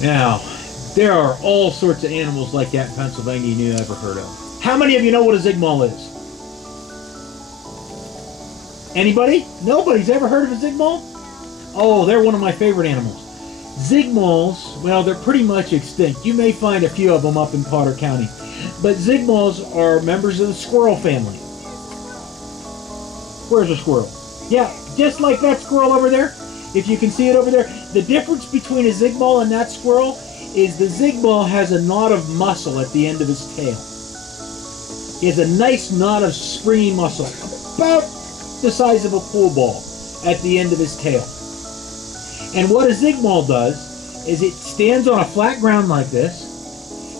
Now, there are all sorts of animals like that in Pennsylvania you never heard of. How many of you know what a Zigmall is? Anybody? Nobody's ever heard of a Zigmall? Oh, they're one of my favorite animals. Zigmalls, well, they're pretty much extinct. You may find a few of them up in Potter County. But Zigmalls are members of the squirrel family. Where's a squirrel? Yeah, just like that squirrel over there. If you can see it over there. The difference between a Zigmall and that squirrel is the Zigmall has a knot of muscle at the end of his tail. He has a nice knot of springy muscle, about the size of a pool ball at the end of his tail. And what a Zigmall does is it stands on a flat ground like this,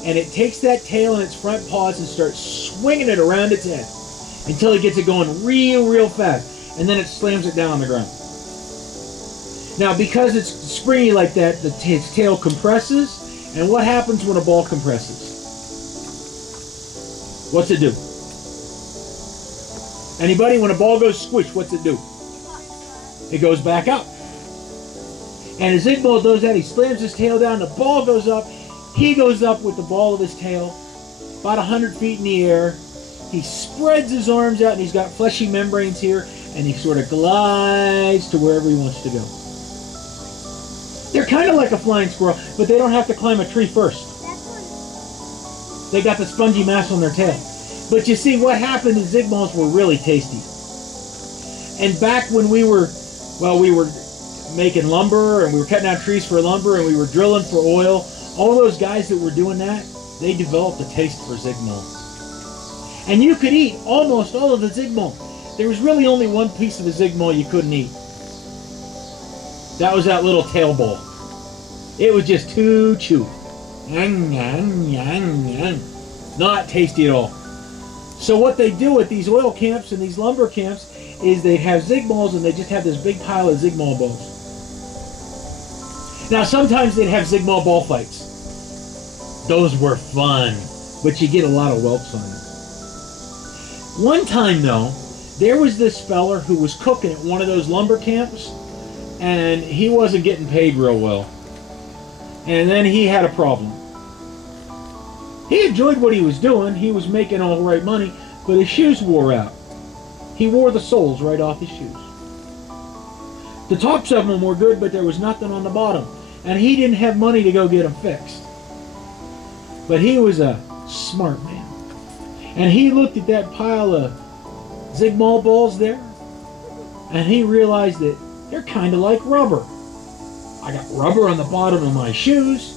and it takes that tail in its front paws and starts swinging it around its head until it gets it going real fast, and then it slams it down on the ground. Now, because it's springy like that, its tail compresses, and what happens when a ball compresses? What's it do? Anybody? When a ball goes squish, what's it do? It goes back up. And a Zigmall does that. He slams his tail down, the ball goes up, he goes up with the ball of his tail, about 100 feet in the air. He spreads his arms out, and he's got fleshy membranes here, and he sort of glides to wherever he wants to go. They're kind of like a flying squirrel, but they don't have to climb a tree first. They got the spongy mass on their tail. But you see, what happened is Zigmalls were really tasty. And back when we were making lumber, and we were cutting down trees for lumber, and we were drilling for oil, all those guys that were doing that, they developed a taste for Zigmall. And you could eat almost all of the Zigmall. There was really only one piece of a Zigmall you couldn't eat. That was that little tail ball. It was just too chewy. Not tasty at all. So what they do at these oil camps and these lumber camps is they have Zigmalls, and they just have this big pile of Zigmall balls. Now sometimes they'd have Zigmall ball fights. Those were fun, but you get a lot of whelps on them. One time though, there was this feller who was cooking at one of those lumber camps, and he wasn't getting paid real well. And then he had a problem. He enjoyed what he was doing. He was making all the right money, but his shoes wore out. He wore the soles right off his shoes. The tops of them were good, but there was nothing on the bottom. And he didn't have money to go get them fixed. But he was a smart man. And he looked at that pile of Zigmall balls there, and he realized that they're kind of like rubber. I got rubber on the bottom of my shoes.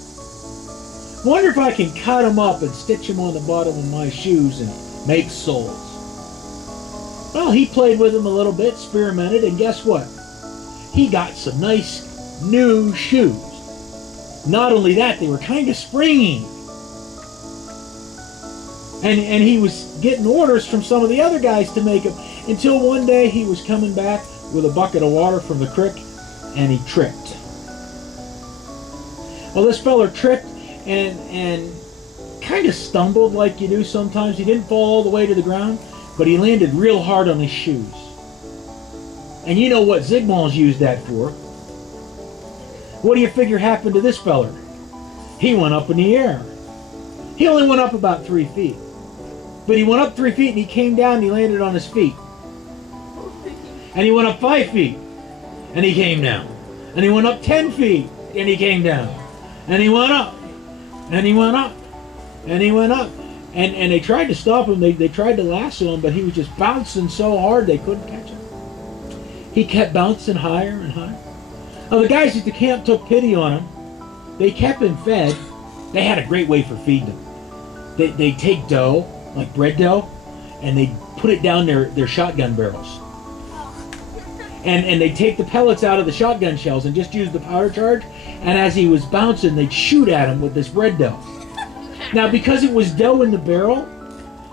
Wonder if I can cut them up and stitch them on the bottom of my shoes and make soles. Well, he played with them a little bit, experimented, and guess what? He got some nice new shoes. Not only that, they were kind of springy. And he was getting orders from some of the other guys to make them, until one day he was coming back with a bucket of water from the creek, and he tripped. Well, this feller tripped and kind of stumbled like you do sometimes. He didn't fall all the way to the ground, but he landed real hard on his shoes. And you know what Zigmalls use that for. What do you figure happened to this feller? He went up in the air. He only went up about 3 feet. But he went up 3 feet and he came down and he landed on his feet. And he went up 5 feet and he came down. And he went up 10 feet and he came down. And he went up. And he went up. And he went up. And they tried to stop him. They tried to lasso him, but he was just bouncing so hard they couldn't catch him. He kept bouncing higher and higher. Now the guys at the camp took pity on him. They kept him fed. They had a great way for feeding him. They take dough, like bread dough, and they put it down their shotgun barrels. And they take the pellets out of the shotgun shells and just use the powder charge. And as he was bouncing, they'd shoot at him with this bread dough. Now, because it was dough in the barrel,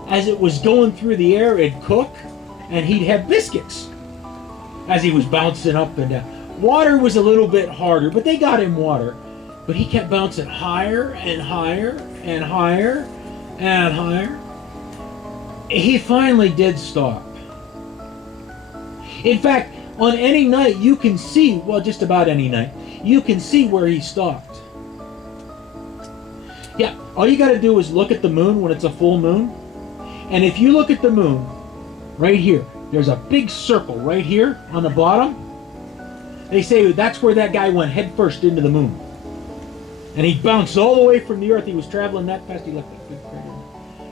as it was going through the air, it'd cook, and he'd have biscuits as he was bouncing up and down. Water was a little bit harder, but they got him water. But he kept bouncing higher and higher and higher and higher. He finally did stop. In fact, on any night you can see, well, just about any night, you can see where he stopped. Yeah, all you got to do is look at the moon when it's a full moon. And if you look at the moon, right here, there's a big circle right here on the bottom. They say that's where that guy went head first into the moon. And he bounced all the way from the Earth. He was traveling that fast, he left that big crater.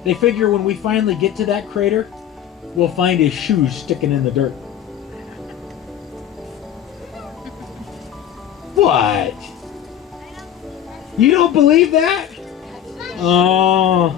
They figure when we finally get to that crater, we'll find his shoes sticking in the dirt. What? You don't believe that? Oh.